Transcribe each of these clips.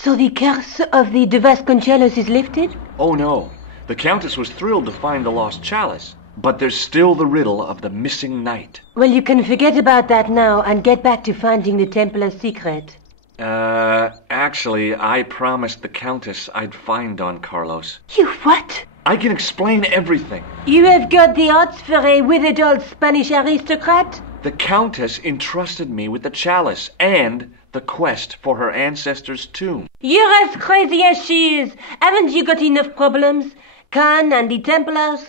So the curse of the De Vasconcelos is lifted? Oh no, the Countess was thrilled to find the lost chalice, but there's still the riddle of the missing knight. Well, you can forget about that now and get back to finding the Templars' secret. Actually, I promised the Countess I'd find Don Carlos. You what? I can explain everything. You have got the odds for a withered old Spanish aristocrat? The Countess entrusted me with the chalice and the quest for her ancestor's tomb. You're as crazy as she is. Haven't you got enough problems? Khan and the Templars?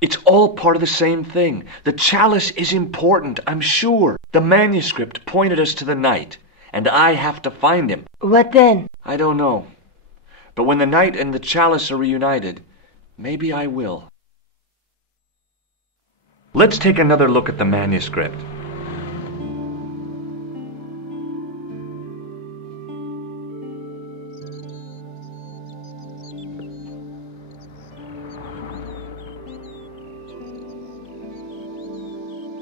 It's all part of the same thing. The chalice is important, I'm sure. The manuscript pointed us to the knight, and I have to find him. What then? I don't know. But when the knight and the chalice are reunited, maybe I will. Let's take another look at the manuscript.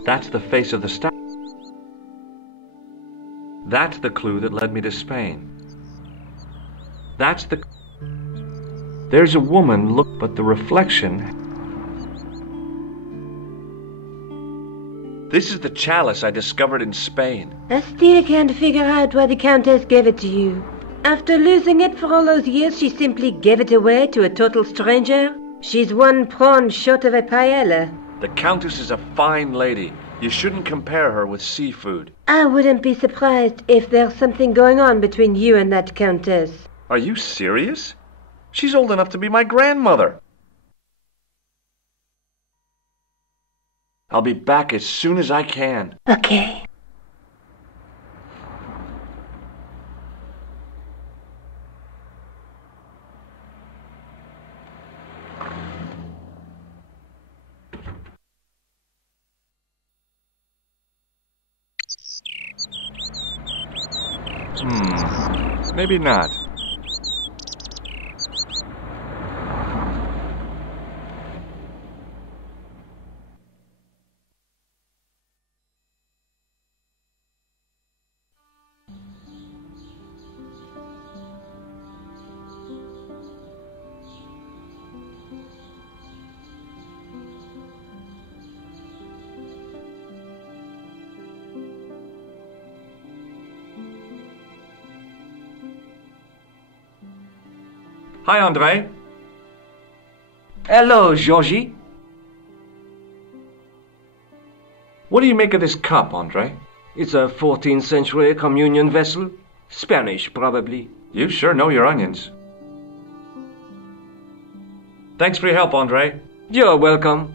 That's the face of the star. That's the clue that led me to Spain. That's the... There's a woman, look, but the reflection... This is the chalice I discovered in Spain. I still can't figure out why the Countess gave it to you. After losing it for all those years, she simply gave it away to a total stranger? She's one prawn short of a paella. The Countess is a fine lady. You shouldn't compare her with seafood. I wouldn't be surprised if there's something going on between you and that Countess. Are you serious? She's old enough to be my grandmother. I'll be back as soon as I can. Okay. Maybe not. Hi, André. Hello, Georgie. What do you make of this cup, André? It's a 14th century communion vessel. Spanish, probably. You sure know your onions. Thanks for your help, André. You're welcome.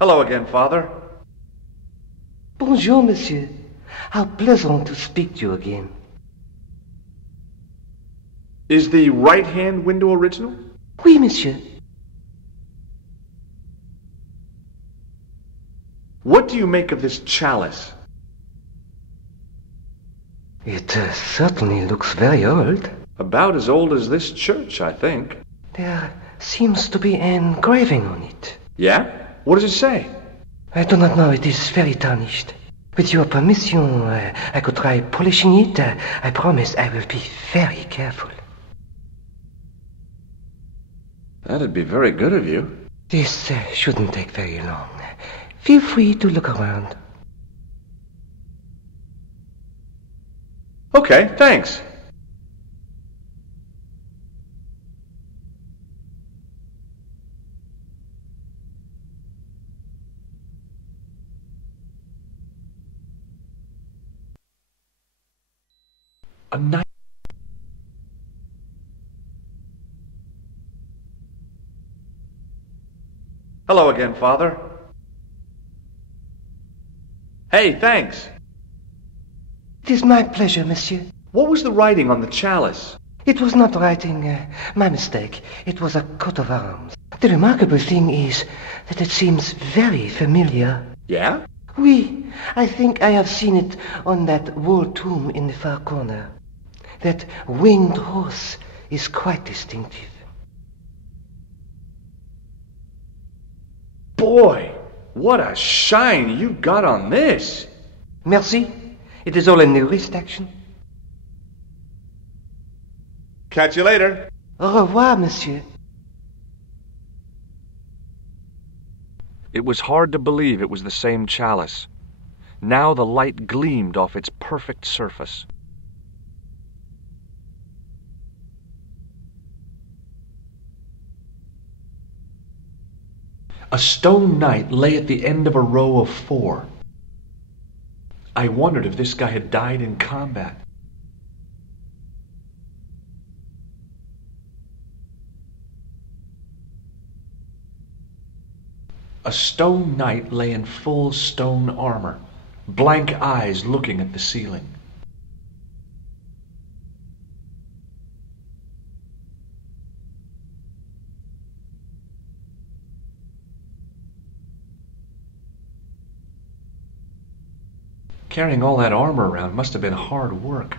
Hello again, Father. Bonjour, monsieur. How pleasant to speak to you again. Is the right-hand window original? Oui, monsieur. What do you make of this chalice? It certainly looks very old. About as old as this church, I think. There seems to be an engraving on it. Yeah? What does it say? I do not know. It is very tarnished. With your permission, I could try polishing it. I promise I will be very careful. That'd be very good of you. This shouldn't take very long. Feel free to look around. Okay, thanks. A night. Hello again, Father. Hey, thanks. It is my pleasure, monsieur. What was the writing on the chalice? It was not writing, my mistake. It was a coat of arms. The remarkable thing is that it seems very familiar. Yeah? Oui, I think I have seen it on that wall tomb in the far corner. That winged horse is quite distinctive. Boy, what a shine you got on this. Merci. It is all in the wrist action. Catch you later. Au revoir, monsieur. It was hard to believe it was the same chalice. Now the light gleamed off its perfect surface. A stone knight lay at the end of a row of 4. I wondered if this guy had died in combat. A stone knight lay in full stone armor, blank eyes looking at the ceiling. Carrying all that armor around must have been hard work.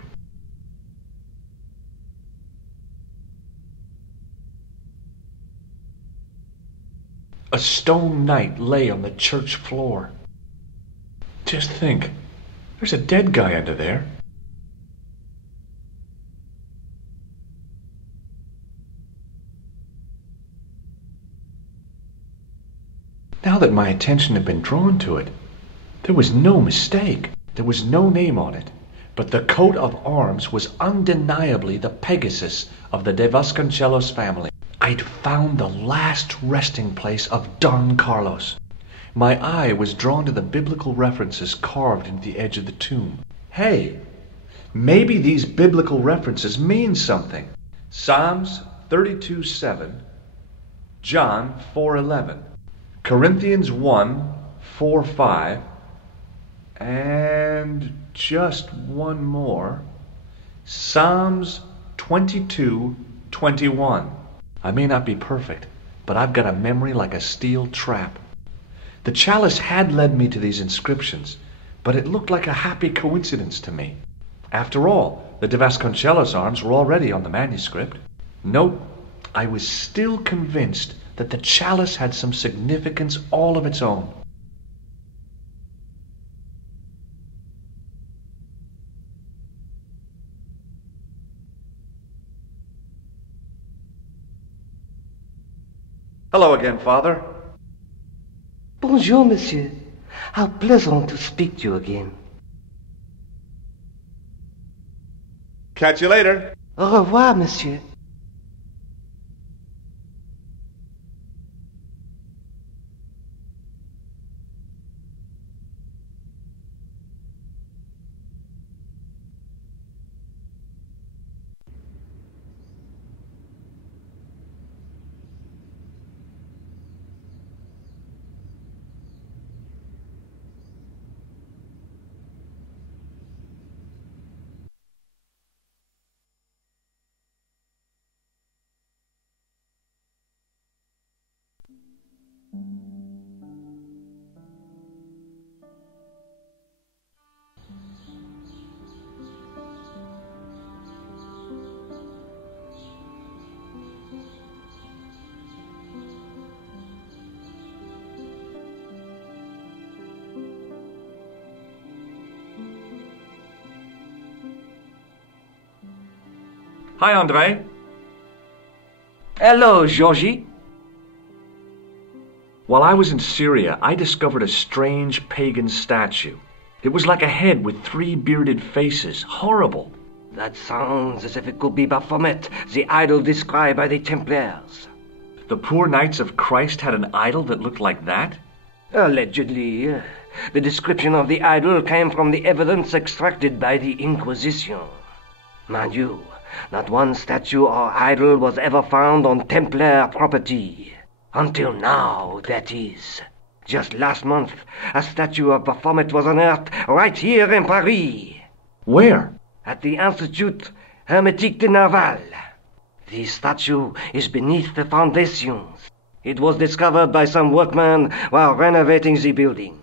A stone knight lay on the church floor. Just think, there's a dead guy under there. Now that my attention had been drawn to it, there was no mistake. There was no name on it, but the coat of arms was undeniably the Pegasus of the de Vasconcelos family. I'd found the last resting place of Don Carlos. My eye was drawn to the biblical references carved into the edge of the tomb. Hey, maybe these biblical references mean something. Psalms 32:7, John 4:11, Corinthians 1:4-5, and just one more, Psalms 22:21. I may not be perfect, but I've got a memory like a steel trap. The chalice had led me to these inscriptions, but it looked like a happy coincidence to me. After all, the de Vasconcelos arms were already on the manuscript. Nope, I was still convinced that the chalice had some significance all of its own. Hello again, Father. Bonjour, monsieur. How pleasant to speak to you again. Catch you later. Au revoir, monsieur. Hi, André. Hello, Georgie. While I was in Syria, I discovered a strange pagan statue. It was like a head with 3 bearded faces. Horrible. That sounds as if it could be Baphomet, the idol described by the Templars. The poor Knights of Christ had an idol that looked like that? Allegedly. The description of the idol came from the evidence extracted by the Inquisition. Mind you, not one statue or idol was ever found on Templar property. Until now, that is. Just last month, a statue of Baphomet was unearthed right here in Paris. Where? At the Institut Hermétique de Nerval. The statue is beneath the foundations. It was discovered by some workmen while renovating the building.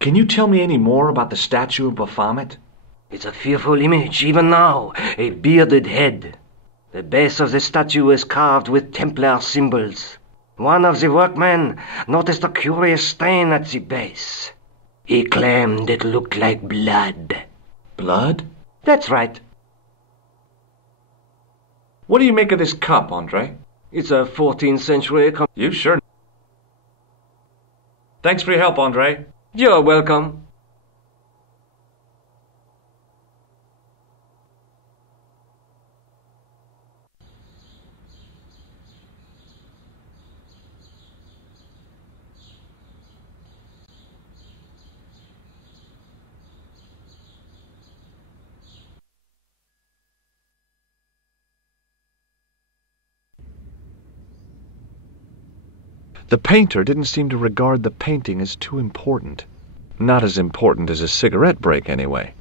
Can you tell me any more about the statue of Baphomet? It's a fearful image, even now, a bearded head. The base of the statue is carved with Templar symbols. One of the workmen noticed a curious stain at the base. He claimed it looked like blood. Blood? That's right. What do you make of this cup, Andre? It's a 14th century... You sure... Thanks for your help, Andre. You're welcome. The painter didn't seem to regard the painting as too important. Not as important as a cigarette break, anyway.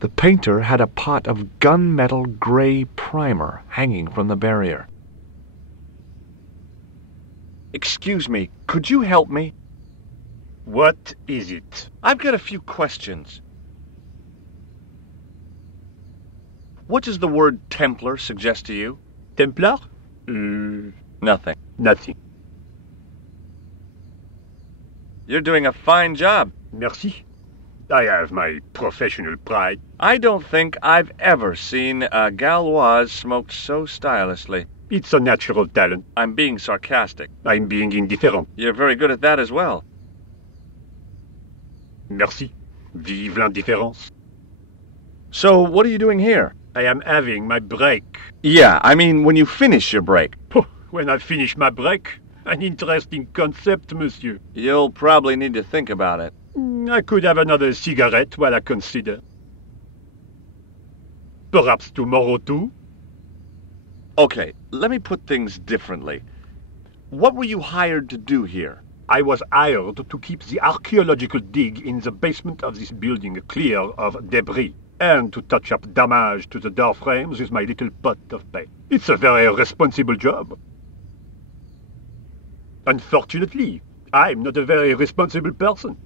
The painter had a pot of gunmetal gray primer hanging from the barrier. Excuse me, could you help me? What is it? I've got a few questions. What does the word Templar suggest to you? Templar? Nothing. Nothing. You're doing a fine job. Merci. I have my professional pride. I don't think I've ever seen a Gauloise smoked so stylishly. It's a natural talent. I'm being sarcastic. I'm being indifferent. You're very good at that as well. Merci. Vive l'indifférence. So, what are you doing here? I am having my break. Yeah, I mean when you finish your break. When I finish my break? An interesting concept, monsieur. You'll probably need to think about it. I could have another cigarette while I consider. Perhaps tomorrow too? Okay, let me put things differently. What were you hired to do here? I was hired to keep the archaeological dig in the basement of this building clear of debris, and to touch up damage to the door frames with my little pot of paint. It's a very responsible job. Unfortunately, I'm not a very responsible person.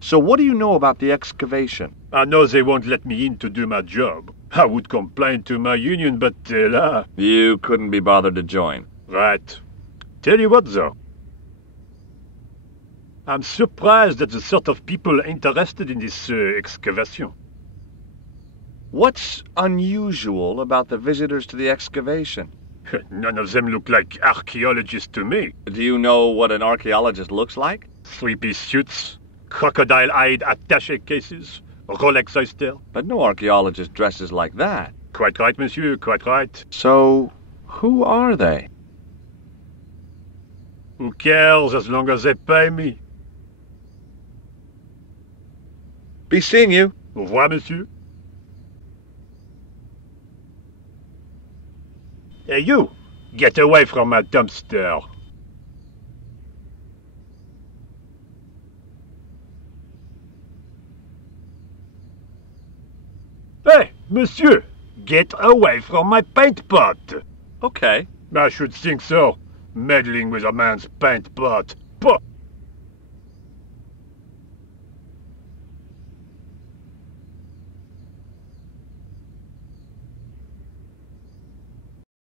So what do you know about the excavation? I know they won't let me in to do my job. I would complain to my union, but là... You couldn't be bothered to join. Right. Tell you what, though. I'm surprised at the sort of people interested in this excavation. What's unusual about the visitors to the excavation? None of them look like archaeologists to me. Do you know what an archaeologist looks like? Three-piece suits, crocodile-eyed attaché cases, Rolex oyster. But no archaeologist dresses like that. Quite right, monsieur, quite right. So, who are they? Who cares as long as they pay me? Be seeing you. Au revoir, monsieur. Hey, you! Get away from my dumpster. Hey, monsieur! Get away from my paint pot! Okay. I should think so. Meddling with a man's paint pot. Puh!